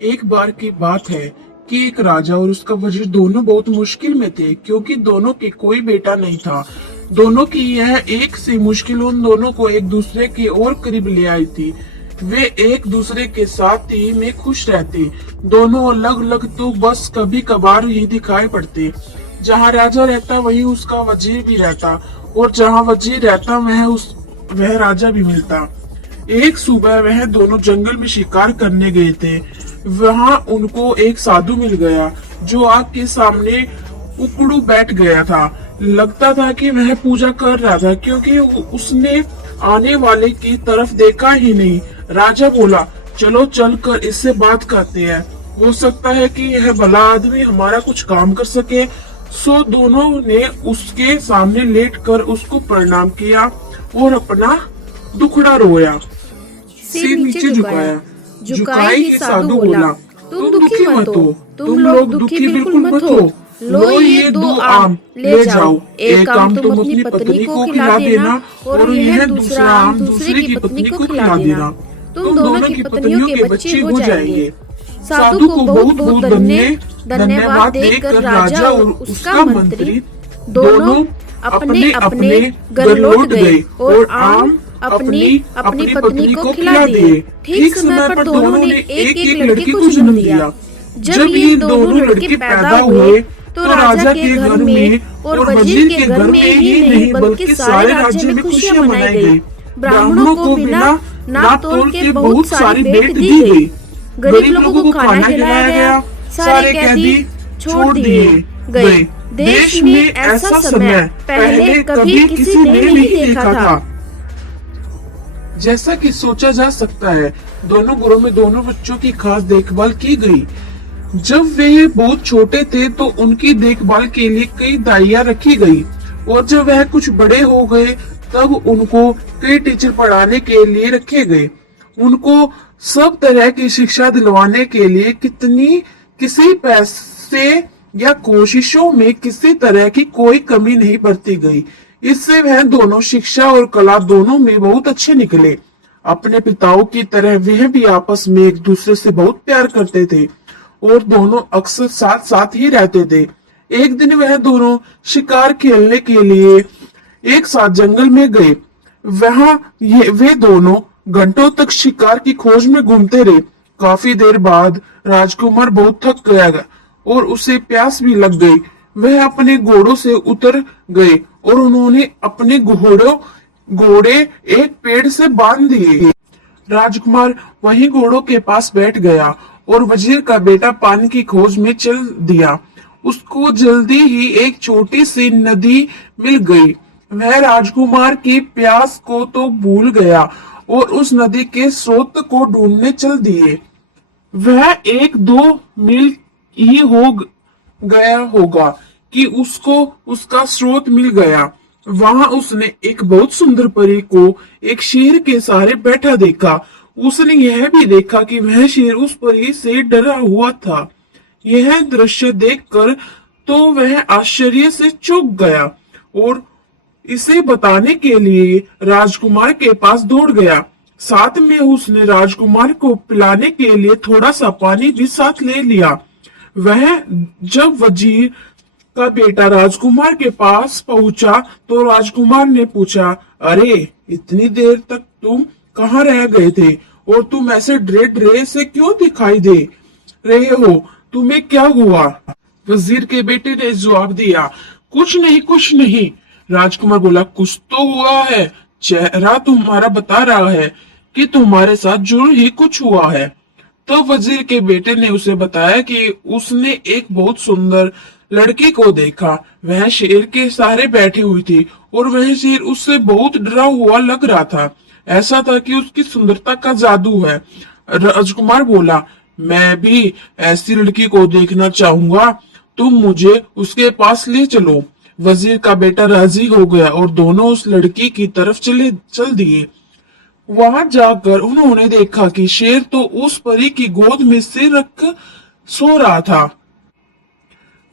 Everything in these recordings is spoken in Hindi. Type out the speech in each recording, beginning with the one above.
एक बार की बात है कि एक राजा और उसका वजीर दोनों बहुत मुश्किल में थे, क्योंकि दोनों के कोई बेटा नहीं था। दोनों की यह एक सी मुश्किल उन दोनों को एक दूसरे के और करीब ले आई थी। वे एक दूसरे के साथ ही में खुश रहते। दोनों अलग अलग तो बस कभी कभार ही दिखाई पड़ते। जहाँ राजा रहता वहीं उसका वजीर भी रहता, और जहाँ वजीर रहता वह राजा भी मिलता। एक सुबह वह दोनों जंगल में शिकार करने गए थे। वहां उनको एक साधु मिल गया जो आग के सामने उकड़ू बैठ गया था। लगता था कि वह पूजा कर रहा था, क्योंकि उसने आने वाले की तरफ देखा ही नहीं। राजा बोला, चलो चलकर इससे बात करते हैं, हो सकता है कि यह भला आदमी हमारा कुछ काम कर सके। सो दोनों ने उसके सामने लेटकर उसको प्रणाम किया और अपना दुखड़ा रोया, सिर नीचे झुकाया। झुकाए ही साधु बोला, तुम दुखी मत हो, तुम लोग दुखी बिल्कुल मत हो। लो ये 2 आम ले जाओ, एक आम तुम अपनी पत्नी को खिला देना और यह दूसरा आम दूसरे की पत्नी को खिला देना। तुम दोनों की पत्नियों के बच्चे हो जाएंगे। साधु को बहुत बहुत धन्यवाद देकर राजा और उसका मंत्री दोनों अपने अपने घर लौट गए और आम अपनी अपनी पत्नी को खिला दिए। ठीक समय पर दोनों ने एक एक लड़के को जन्म दिया। जब ये दोनों लड़के पैदा हुए तो राजा के घर में और वजीर के घर में ही नहीं बल्कि सारे राज्य में खुशियां मनाई गई। ब्राह्मणों को बिना नाप तोल के बहुत सारी भेंट दी गई। गरीब लोगों को खाना खिलाया गया। सारे कैदी छोड़ दिए गए। देश में ऐसा समय पहले कभी किसी ने नहीं देखा था। जैसा कि सोचा जा सकता है, दोनों घरों में दोनों बच्चों की खास देखभाल की गई। जब वे बहुत छोटे थे तो उनकी देखभाल के लिए कई दाइयां रखी गई, और जब वह कुछ बड़े हो गए तब उनको कई टीचर पढ़ाने के लिए रखे गए। उनको सब तरह की शिक्षा दिलवाने के लिए किसी पैसे या कोशिशों में किसी तरह की कोई कमी नहीं बरती गई। इससे वह दोनों शिक्षा और कला दोनों में बहुत अच्छे निकले। अपने पिताओं की तरह वह भी आपस में एक दूसरे से बहुत प्यार करते थे और दोनों अक्सर साथ साथ ही रहते थे। एक दिन वह दोनों शिकार खेलने के लिए एक साथ जंगल में गए। वे दोनों घंटों तक शिकार की खोज में घूमते रहे। काफी देर बाद राजकुमार बहुत थक गया और उसे प्यास भी लग गई। वह अपने घोड़ों से उतर गए और उन्होंने अपने घोड़े एक पेड़ से बांध दिए। राजकुमार वहीं घोड़ों के पास बैठ गया और वजीर का बेटा पानी की खोज में चल दिया। उसको जल्दी ही एक छोटी सी नदी मिल गई। वह राजकुमार की प्यास को तो भूल गया और उस नदी के स्रोत को ढूंढने चल दिए। वह 1-2 मील ही हो गया होगा कि उसको उसका स्रोत मिल गया। वहां उसने एक बहुत सुंदर परी को एक शेर के सहारे बैठा देखा। उसने यह भी देखा कि वह शेर उस परी से डरा हुआ था। यह दृश्य देखकर तो वह आश्चर्य से चौंक गया और इसे बताने के लिए राजकुमार के पास दौड़ गया। साथ में उसने राजकुमार को पिलाने के लिए थोड़ा सा पानी भी साथ ले लिया। वह जब वजीर का बेटा राजकुमार के पास पहुंचा तो राजकुमार ने पूछा, अरे इतनी देर तक तुम कहाँ रह गए थे और तुम ऐसे डरे से क्यों दिखाई दे रहे हो? तुम्हें क्या हुआ? वजीर के बेटे ने जवाब दिया, कुछ नहीं कुछ नहीं। राजकुमार बोला, कुछ तो हुआ है, चेहरा तुम्हारा बता रहा है कि तुम्हारे साथ जरूर ही कुछ हुआ है। तो वजीर के बेटे ने उसे बताया कि उसने एक बहुत सुंदर लड़की को देखा। वह शेर के सहारे बैठी हुई थी और वह शेर उससे बहुत डरा हुआ लग रहा था। ऐसा था कि उसकी सुंदरता का जादू है। राजकुमार बोला, मैं भी ऐसी लड़की को देखना चाहूंगा, तुम मुझे उसके पास ले चलो। वजीर का बेटा राजी हो गया और दोनों उस लड़की की तरफ चल दिए। वहां जाकर उन्होंने देखा कि शेर तो उस परी की गोद में सिर रख सो रहा था।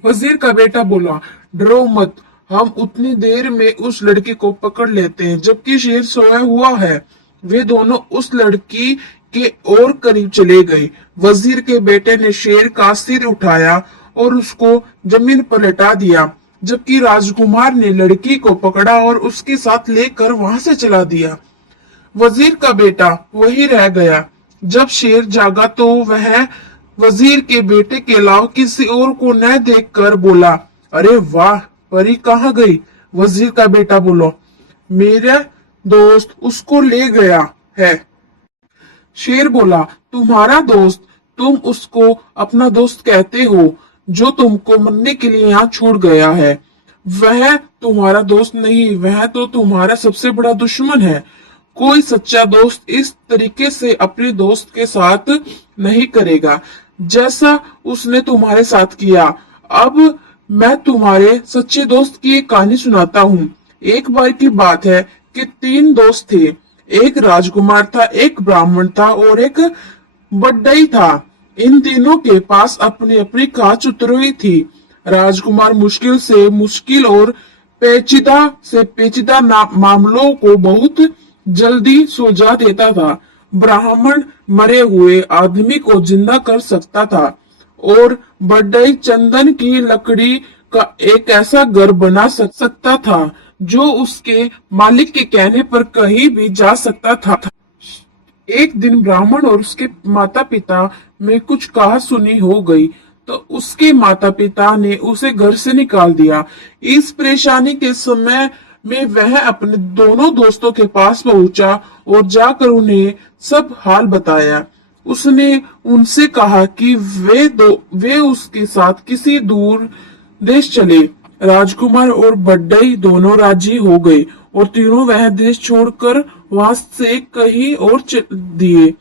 वजीर का बेटा बोला, डरो मत, हम उतनी देर में उस लड़की को पकड़ लेते हैं जबकि शेर सोया हुआ है। वे दोनों उस लड़की के और करीब चले गए। वजीर के बेटे ने शेर का सिर उठाया और उसको जमीन पर लेटा दिया, जबकि राजकुमार ने लड़की को पकड़ा और उसके साथ लेकर वहां से चला दिया। वजीर का बेटा वही रह गया। जब शेर जागा तो वह वजीर के बेटे के अलावा किसी और को न देखकर बोला, अरे वाह, परी कहाँ गई? वजीर का बेटा बोला, मेरा दोस्त उसको ले गया है। शेर बोला, तुम्हारा दोस्त? तुम उसको अपना दोस्त कहते हो जो तुमको मरने के लिए यहाँ छोड़ गया है। वह तुम्हारा दोस्त नहीं, वह तो तुम्हारा सबसे बड़ा दुश्मन है। कोई सच्चा दोस्त इस तरीके से अपने दोस्त के साथ नहीं करेगा जैसा उसने तुम्हारे साथ किया। अब मैं तुम्हारे सच्चे दोस्त की एक कहानी सुनाता हूँ। एक बार की बात है कि 3 दोस्त थे। एक राजकुमार था, एक ब्राह्मण था और एक बढ़ई था। इन तीनों के पास अपनी अपनी खास उतरवी थी। राजकुमार मुश्किल से मुश्किल और पेचीदा से पेचीदा मामलों को बहुत जल्दी सुलझा देता था। ब्राह्मण मरे हुए आदमी को जिंदा कर सकता था और बढ़ई चंदन की लकड़ी का एक ऐसा घर बना सकता था जो उसके मालिक के कहने पर कहीं भी जा सकता था। एक दिन ब्राह्मण और उसके माता पिता में कुछ कहा सुनी हो गई तो उसके माता पिता ने उसे घर से निकाल दिया। इस परेशानी के समय में वह अपने दोनों दोस्तों के पास पहुंचा और जाकर उन्हें सब हाल बताया। उसने उनसे कहा कि वे उसके साथ किसी दूर देश चले। राजकुमार और बढ़ई दोनों राजी हो गए और तीनों वह देश छोड़कर वहां से कहीं और चल दिए।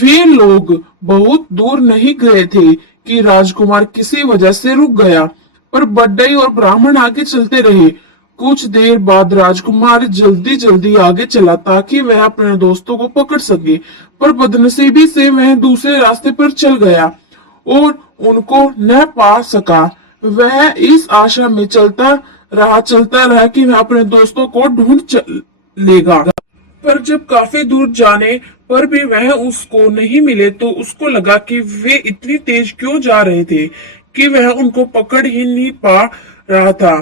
वे लोग बहुत दूर नहीं गए थे कि राजकुमार किसी वजह से रुक गया, पर बढ़ई और ब्राह्मण आगे चलते रहे। कुछ देर बाद राजकुमार जल्दी जल्दी आगे चला ताकि वह अपने दोस्तों को पकड़ सके, पर बदनसीबी से वह दूसरे रास्ते पर चल गया और उनको न पा सका। वह इस आशा में चलता रहा कि वह अपने दोस्तों को ढूंढ लेगा, पर जब काफी दूर जाने पर भी वह उसको नहीं मिले तो उसको लगा कि वे इतनी तेज क्यों जा रहे थे कि वह उनको पकड़ ही नहीं पा रहा था।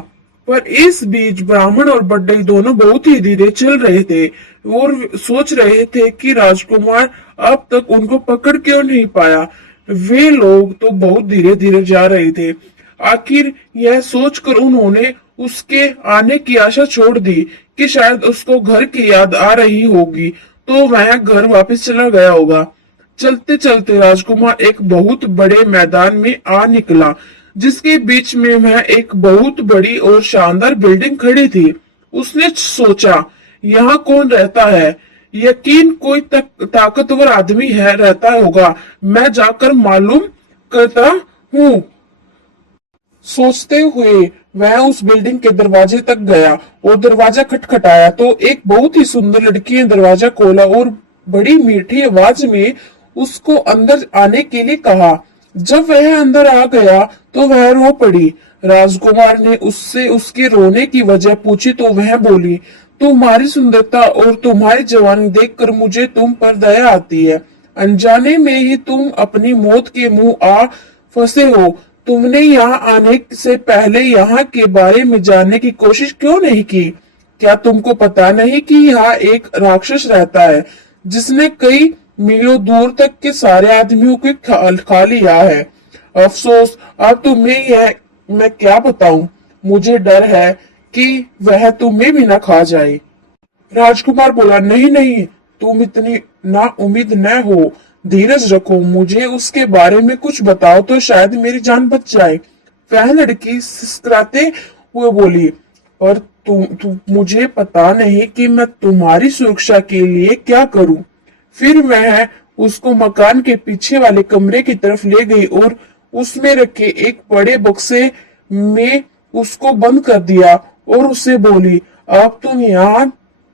पर इस बीच ब्राह्मण और बढ़ई दोनों बहुत ही धीरे चल रहे थे और सोच रहे थे कि राजकुमार अब तक उनको पकड़ क्यों नहीं पाया। वे लोग तो बहुत धीरे धीरे जा रहे थे। आखिर यह सोचकर उन्होंने उसके आने की आशा छोड़ दी कि शायद उसको घर की याद आ रही होगी तो वह घर वापस चला गया होगा। चलते चलते राजकुमार एक बहुत बड़े मैदान में आ निकला जिसके बीच में वह एक बहुत बड़ी और शानदार बिल्डिंग खड़ी थी। उसने सोचा, यहाँ कौन रहता है? यकीन कोई ताकतवर आदमी है रहता होगा, मैं जाकर मालूम करता हूँ। सोचते हुए वह उस बिल्डिंग के दरवाजे तक गया और दरवाजा खटखटाया तो एक बहुत ही सुंदर लड़की ने दरवाजा खोला और बड़ी मीठी आवाज में उसको अंदर आने के लिए कहा। जब वह अंदर आ गया तो वह रो पड़ी। राजकुमार ने उससे उसके रोने की वजह पूछी तो वह बोली, तुम्हारी सुंदरता और तुम्हारी जवानी देखकर मुझे तुम पर दया आती है। अनजाने में ही तुम अपनी मौत के मुंह आ फंसे हो। तुमने यहाँ आने से पहले यहाँ के बारे में जानने की कोशिश क्यों नहीं की? क्या तुमको पता नहीं कि यहाँ एक राक्षस रहता है जिसने कई मीलों दूर तक के सारे आदमियों को खा लिया है? अफसोस, अब तुम्हें यह मैं क्या बताऊं, मुझे डर है कि वह तुम्हें भी न खा जाए। राजकुमार बोला, नहीं नहीं, तुम इतनी ना उम्मीद न हो, धीरज रखो, मुझे उसके बारे में कुछ बताओ तो शायद मेरी जान बच जाए। वह लड़की सिसकराते हुए बोली, पर मुझे पता नहीं कि मैं तुम्हारी सुरक्षा के लिए क्या करूं। फिर वह उसको मकान के पीछे वाले कमरे की तरफ ले गई और उसमें रखे एक बड़े बक्से में उसको बंद कर दिया और उससे बोली, अब तुम यहाँ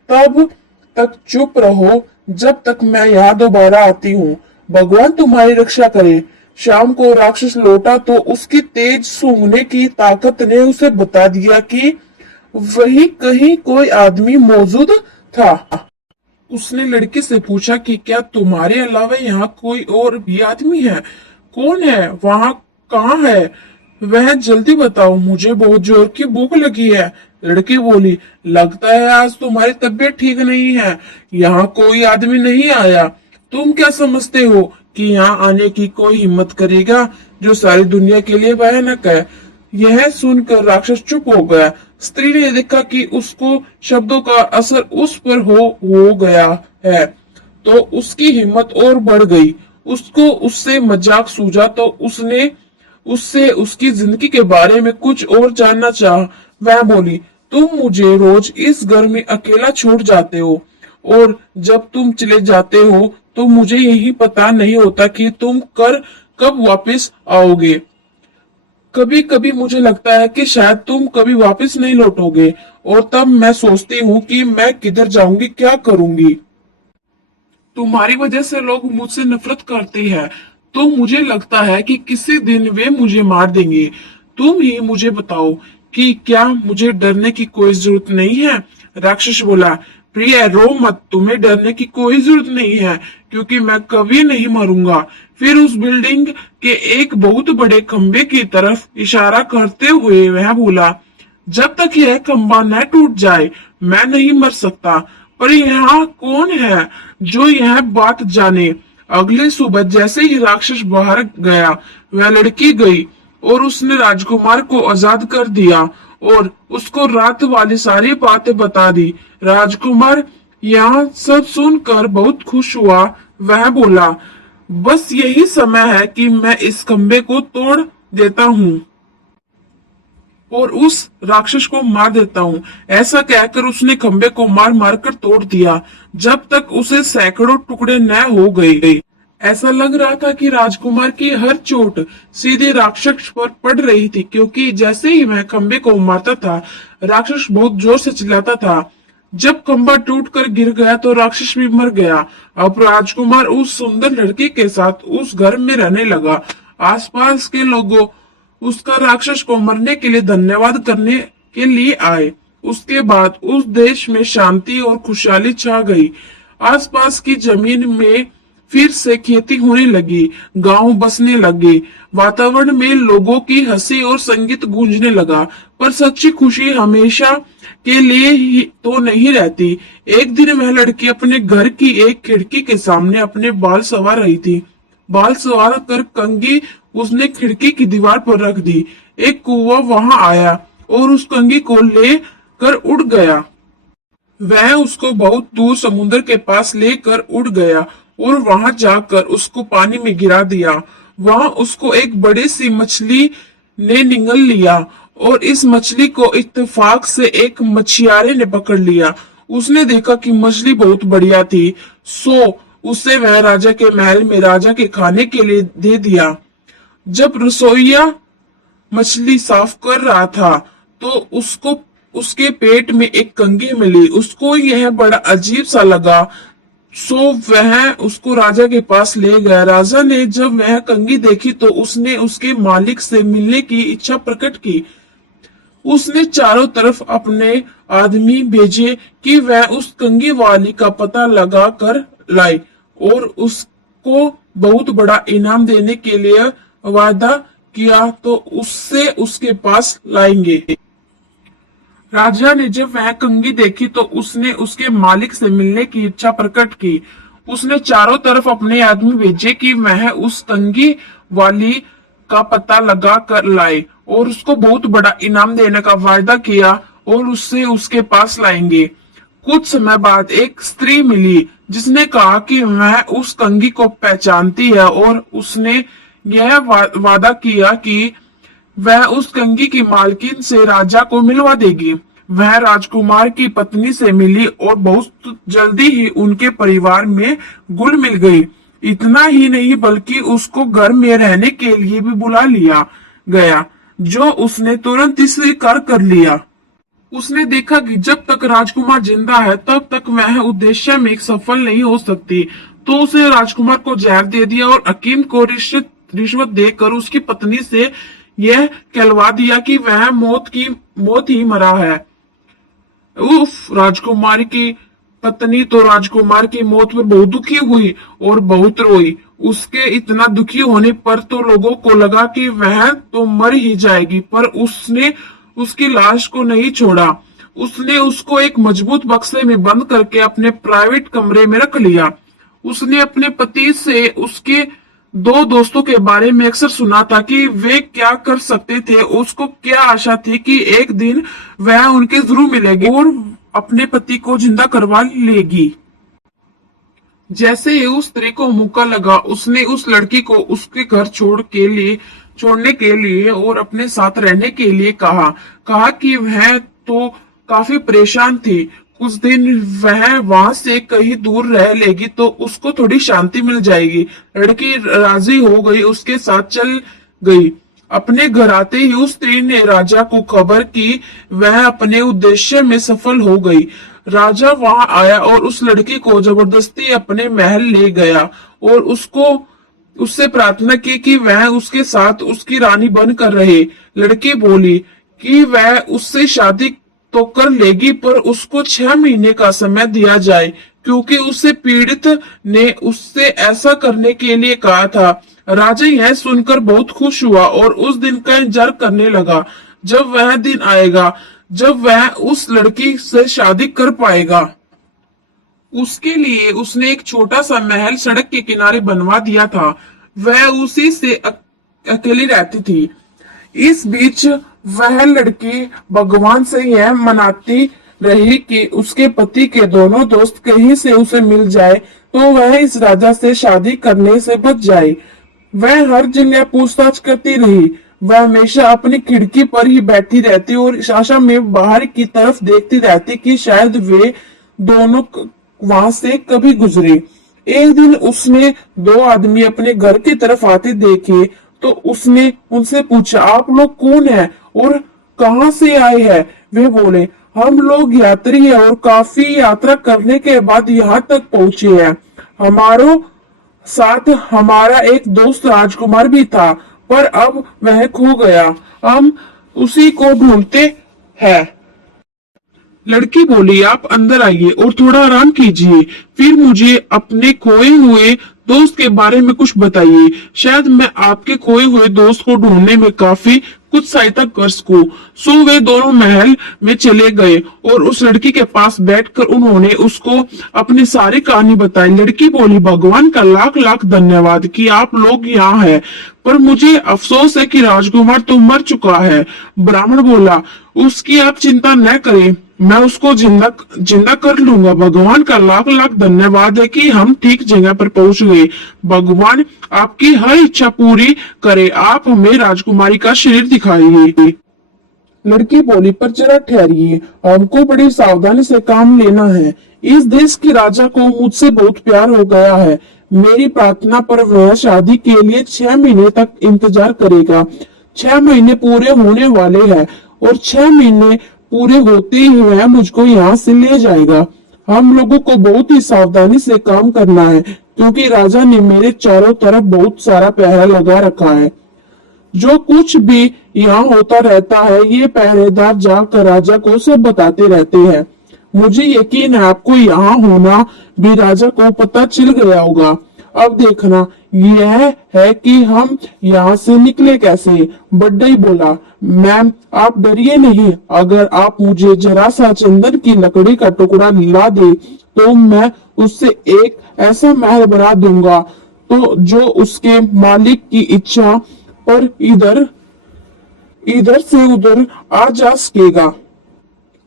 तब तक चुप रहो जब तक मैं यहाँ दोबारा आती हूँ। भगवान तुम्हारी रक्षा करे। शाम को राक्षस लौटा तो उसकी तेज सूंघने की ताकत ने उसे बता दिया कि वही कहीं कोई आदमी मौजूद था। उसने लड़के से पूछा कि क्या तुम्हारे अलावा यहाँ कोई और भी आदमी है? कौन है? वहाँ कहाँ है वह? जल्दी बताओ, मुझे बहुत जोर की भूख लगी है। लड़की बोली, लगता है आज तुम्हारी तबीयत ठीक नहीं है। यहाँ कोई आदमी नहीं आया। तुम क्या समझते हो कि यहाँ आने की कोई हिम्मत करेगा जो सारी दुनिया के लिए भयानक है? यह सुनकर राक्षस चुप हो गया। स्त्री ने देखा कि उसको शब्दों का असर उस पर हो गया है, तो उसकी हिम्मत और बढ़ गई। उसको उससे मजाक सूझा तो उसने उससे उसकी जिंदगी के बारे में कुछ और जानना चाहा। वह बोली, तुम मुझे रोज इस घर में अकेला छोड़ जाते हो और जब तुम चले जाते हो तो मुझे यही पता नहीं होता कि तुम कब वापस आओगे। कभी कभी मुझे लगता है कि शायद तुम कभी वापस नहीं लौटोगे और तब मैं सोचती हूँ कि मैं किधर जाऊंगी, क्या करूंगी। तुम्हारी वजह से लोग मुझसे नफरत करते हैं, तो मुझे लगता है कि किसी दिन वे मुझे मार देंगे। तुम ही मुझे बताओ कि क्या मुझे डरने की कोई जरूरत नहीं है? राक्षस बोला, प्रिय रो मत, तुम्हें डरने की कोई जरूरत नहीं है क्योंकि मैं कभी नहीं मरूंगा। फिर उस बिल्डिंग के एक बहुत बड़े खंबे की तरफ इशारा करते हुए वह बोला, जब तक यह खंबा न टूट जाए मैं नहीं मर सकता। पर यहाँ कौन है जो यह बात जाने? अगले सुबह जैसे ही राक्षस बाहर गया, वह लड़की गई और उसने राजकुमार को आजाद कर दिया और उसको रात वाली सारी बातें बता दी। राजकुमार यहाँ सब सुनकर बहुत खुश हुआ। वह बोला, बस यही समय है कि मैं इस खंबे को तोड़ देता हूँ और उस राक्षस को मार देता हूँ। ऐसा कहकर उसने खंबे को मार मार कर तोड़ दिया जब तक उसे सैकड़ों टुकड़े न हो गए। ऐसा लग रहा था कि राजकुमार की हर चोट सीधे राक्षस पर पड़ रही थी, क्योंकि जैसे ही वह खंबे को मारता था राक्षस बहुत जोर से चिल्लाता था। जब खंबा टूट कर गिर गया तो राक्षस भी मर गया। अब राजकुमार उस सुंदर लड़की के साथ उस घर में रहने लगा। आसपास के लोगों उसका राक्षस को मरने के लिए धन्यवाद करने के लिए आए। उसके बाद उस देश में शांति और खुशहाली छा गई। आसपास की जमीन में फिर से खेती होने लगी, गांव बसने लगे, वातावरण में लोगों की हंसी और संगीत गूंजने लगा। पर सच्ची खुशी हमेशा के लिए ही तो नहीं रहती। एक दिन वह लड़की अपने घर की एक खिड़की के सामने अपने बाल संवार रही थी। बाल संवार कर कंघी उसने खिड़की की दीवार पर रख दी। एक कौवा वहां आया और उस कंघी को ले कर उड़ गया। वह उसको बहुत दूर समुद्र के पास लेकर उड़ गया और वहां जाकर उसको पानी में गिरा दिया। वहां उसको एक बड़ी सी मछली ने निगल लिया और इस मछली को इत्तेफाक से एक मछियारे ने पकड़ लिया। उसने देखा कि मछली बहुत बढ़िया थी, सो उसे वह राजा के महल में राजा के खाने के लिए दे दिया। जब रसोइया मछली साफ कर रहा था तो उसको उसके पेट में एक कंघी मिली। उसको यह बड़ा अजीब सा लगा, सो वह उसको राजा के पास ले गया। राजा ने जब वह कंघी देखी तो उसने उसके मालिक से मिलने की इच्छा प्रकट की। उसने चारों तरफ अपने आदमी भेजे कि वह उस कंघी वाली का पता लगा कर लाए और उसको बहुत बड़ा इनाम देने के लिए वादा किया तो उससे उसके पास लाएंगे। राजा ने जब वह कंघी देखी तो उसने उसके मालिक से मिलने की इच्छा प्रकट की। उसने चारों तरफ अपने आदमी भेजे कि वह उस कंघी वाली का पता लगा कर लाए और उसको बहुत बड़ा इनाम देने का वायदा किया और उससे उसके पास लाएंगे। कुछ समय बाद एक स्त्री मिली जिसने कहा कि वह उस कंघी को पहचानती है और उसने यह वादा किया कि वह उस कंघी की मालकिन से राजा को मिलवा देगी। वह राजकुमार की पत्नी से मिली और बहुत जल्दी ही उनके परिवार में घुल मिल गई। इतना ही नहीं बल्कि उसको घर में रहने के लिए भी बुला लिया गया, जो उसने तुरंत ही स्वीकार कर लिया। उसने देखा कि जब तक राजकुमार जिंदा है तब तक वह उद्देश्य में सफल नहीं हो सकती, तो उसे राजकुमार को जहर दे दिया और हकीम को रिश्वत देकर उसकी पत्नी से यह कहलवा दिया कि वह मौत ही मरा है। उफ, राजकुमारी की पत्नी तो राजकुमार की मौत पर बहुत दुखी हुई और बहुत रोई। उसके इतना दुखी होने पर तो लोगों को लगा कि वह तो मर ही जाएगी, पर उसने उसकी लाश को नहीं छोड़ा। उसने उसको एक मजबूत बक्से में बंद करके अपने प्राइवेट कमरे में रख लिया। उसने अपने पति से उसके दो दोस्तों के बारे में अक्सर सुना था कि वे क्या कर सकते थे। उसको क्या आशा थी कि एक दिन वह उनके जरूर मिलेगी और अपने पति को जिंदा करवा लेगी। जैसे ही उस स्त्री को मौका लगा, उसने उस लड़की को उसके घर छोड़ने के लिए और अपने साथ रहने के लिए कहा कि वह तो काफी परेशान थी। कुछ दिन वह वहां से कहीं दूर रह लेगी तो उसको थोड़ी शांति मिल जाएगी। लड़की राजी हो गई, उसके साथ चल गई। अपने घर आते ही उस स्त्री ने राजा को खबर की वह अपने उद्देश्य में सफल हो गई। राजा वहां आया और उस लड़की को जबरदस्ती अपने महल ले गया और उससे प्रार्थना की कि वह उसके साथ उसकी रानी बनकर रहे। लड़की बोली कि वह उससे शादी तो कर लेगी, पर उसको 6 महीने का समय दिया जाए, क्योंकि उससे पीड़ित ने उससे ऐसा करने के लिए कहा था। राजा यह सुनकर बहुत खुश हुआ और उस दिन का इंतजार करने लगा जब वह दिन आएगा जब वह उस लड़की से शादी कर पाएगा। उसके लिए उसने एक छोटा सा महल सड़क के किनारे बनवा दिया था। वह उसी से अकेली रहती थी। इस बीच वह लड़की भगवान से यह मनाती रही कि उसके पति के दोनों दोस्त कहीं से उसे मिल जाए तो वह इस राजा से शादी करने से बच जाए। वह हर जगह पूछताछ करती रही। वह हमेशा अपनी खिड़की पर ही बैठी रहती और आशा में बाहर की तरफ देखती रहती कि शायद वे दोनों वहां से कभी गुजरे। एक दिन उसने दो आदमी अपने घर की तरफ आते देखे तो उसने उनसे पूछा, आप लोग कौन हैं और कहां से आए हैं? वे बोले, हम लोग यात्री हैं और काफी यात्रा करने के बाद यहाँ तक पहुंचे हैं। हमारो साथ हमारा एक दोस्त राजकुमार भी था, पर अब वह खो गया। हम उसी को ढूंढते हैं। लड़की बोली, आप अंदर आइए और थोड़ा आराम कीजिए, फिर मुझे अपने खोए हुए दोस्त के बारे में कुछ बताइए। शायद मैं आपके खोए हुए दोस्त को ढूंढने में काफी कुछ सहायता कर सकूं। सो वे दोनों महल में चले गए और उस लड़की के पास बैठकर उन्होंने उसको अपनी सारी कहानी बताई। लड़की बोली, भगवान का लाख लाख धन्यवाद कि आप लोग यहाँ हैं, पर मुझे अफसोस है कि राजकुमार तो मर चुका है। ब्राह्मण बोला, उसकी आप चिंता न करें, मैं उसको जिंदा कर लूंगा। भगवान का लाख लाख धन्यवाद है कि हम ठीक जगह पर पहुंच गए। भगवान आपकी हर इच्छा पूरी करे। आप हमें राजकुमारी का शरीर दिखाइए। लड़की बोली, पर जरा ठहरिए, हमको बड़ी सावधानी से काम लेना है। इस देश के राजा को मुझसे बहुत प्यार हो गया है। मेरी प्रार्थना पर वह शादी के लिए 6 महीने तक इंतजार करेगा। 6 महीने पूरे होने वाले हैं और 6 महीने पूरे होते ही वह मुझको यहाँ से ले जाएगा। हम लोगों को बहुत ही सावधानी से काम करना है, क्योंकि राजा ने मेरे चारों तरफ बहुत सारा पहरा लगा रखा है। जो कुछ भी यहाँ होता रहता है ये पहरेदार जाकर राजा को सब बताते रहते हैं। मुझे यकीन है आपको यहाँ होना भी राजा को पता चल गया होगा। अब देखना यह है कि हम यहाँ से निकले कैसे। बड्डई बोला, मैम आप डरिए नहीं, अगर आप मुझे जरा सा चंदन की लकड़ी का टुकड़ा ला दे तो मैं उससे एक ऐसा महल बना दूंगा तो जो उसके मालिक की इच्छा पर इधर से उधर आ जा सकेगा।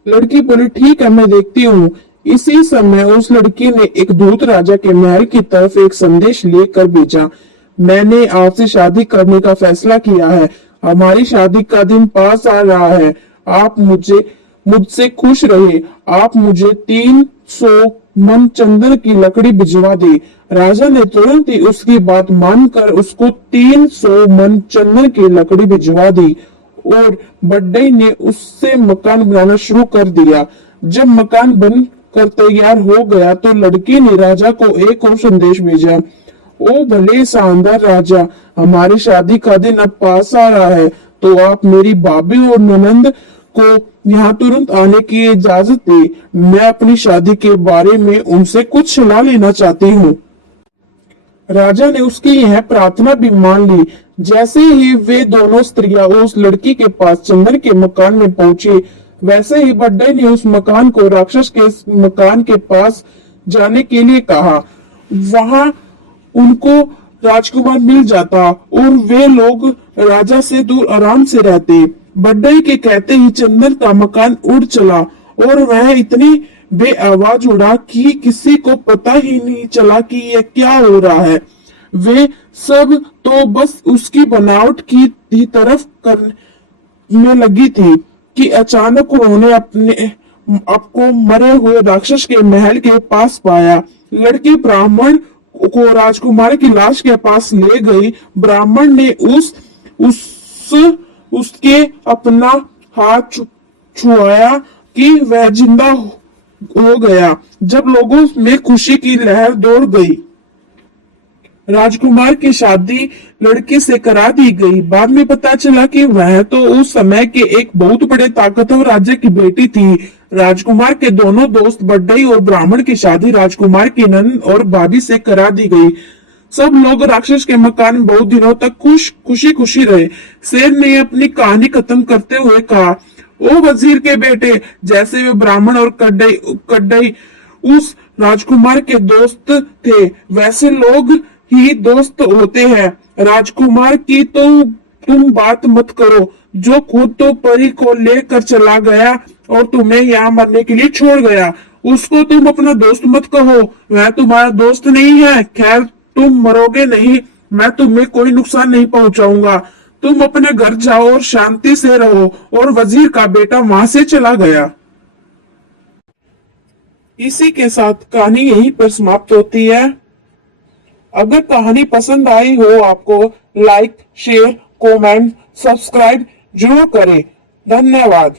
लड़की बोली, ठीक है मैं देखती हूँ। इसी समय उस लड़की ने एक दूत राजा के महल की तरफ एक संदेश लेकर भेजा, मैंने आपसे शादी करने का फैसला किया है। हमारी शादी का दिन पास आ रहा है। आप मुझसे खुश रहे। आप मुझे 300 मन चंदन की लकड़ी भिजवा दे। राजा ने तुरंत ही उसकी बात मानकर उसको 300 मन चंदन की लकड़ी भिजवा दी और बड्डई ने उससे मकान बनाना शुरू कर दिया। जब मकान बनकर तैयार हो गया तो लड़की ने राजा को एक और संदेश भेजा, ओ भले शानदार राजा, हमारी शादी का दिन अब पास आ रहा है, तो आप मेरी भाभी और ननंद को यहाँ तुरंत आने की इजाजत दे। मैं अपनी शादी के बारे में उनसे कुछ सलाह लेना चाहती हूँ। राजा ने उसकी यह प्रार्थना भी मान ली। जैसे ही वे दोनों स्त्रियां उस लड़की के पास चंदन के मकान में पहुंची, वैसे ही बड्डे ने उस मकान को राक्षस के मकान के पास जाने के लिए कहा। वहां उनको राजकुमार मिल जाता और वे लोग राजा से दूर आराम से रहते। बड्डे के कहते ही चंदन का मकान उड़ चला और वह इतनी बेआवाज उड़ा कि किसी को पता ही नहीं चला कि यह क्या हो रहा है। वे सब तो बस उसकी बनावट की तरफ करने लगी थी कि अचानक उन्होंने अपने आपको मरे हुए राक्षस के महल के पास पाया। लड़की ब्राह्मण को राजकुमार की लाश के पास ले गई। ब्राह्मण ने उसके अपना हाथ छुआया कि वह जिंदा हो गया। जब लोगों में खुशी की लहर दौड़ गई। राजकुमार की शादी लड़के से करा दी गई। बाद में पता चला कि वह तो उस समय के एक बहुत बड़े ताकतवर राजा की बेटी थी। राजकुमार के दोनों दोस्त बड्डई और ब्राह्मण की शादी राजकुमार की नंद और भाभी से करा दी गई। सब लोग राक्षस के मकान में बहुत दिनों तक खुशी खुशी रहे। शेर ने अपनी कहानी खत्म करते हुए कहा, ओ वजीर के बेटे, जैसे वे ब्राह्मण और कड्डई उस राजकुमार के दोस्त थे, वैसे लोग ही दोस्त होते हैं। राजकुमार की तो तुम बात मत करो, जो खुद तो परी को लेकर चला गया और तुम्हें यहाँ मरने के लिए छोड़ गया, उसको तुम अपना दोस्त मत कहो। वह तुम्हारा दोस्त नहीं है। खैर, तुम मरोगे नहीं, मैं तुम्हें कोई नुकसान नहीं पहुंचाऊंगा। तुम अपने घर जाओ और शांति से रहो। और वजीर का बेटा वहां से चला गया। इसी के साथ कहानी यहीं पर समाप्त होती है। अगर कहानी पसंद आई हो आपको, लाइक, शेयर, कमेंट, सब्सक्राइब जरूर करें। धन्यवाद।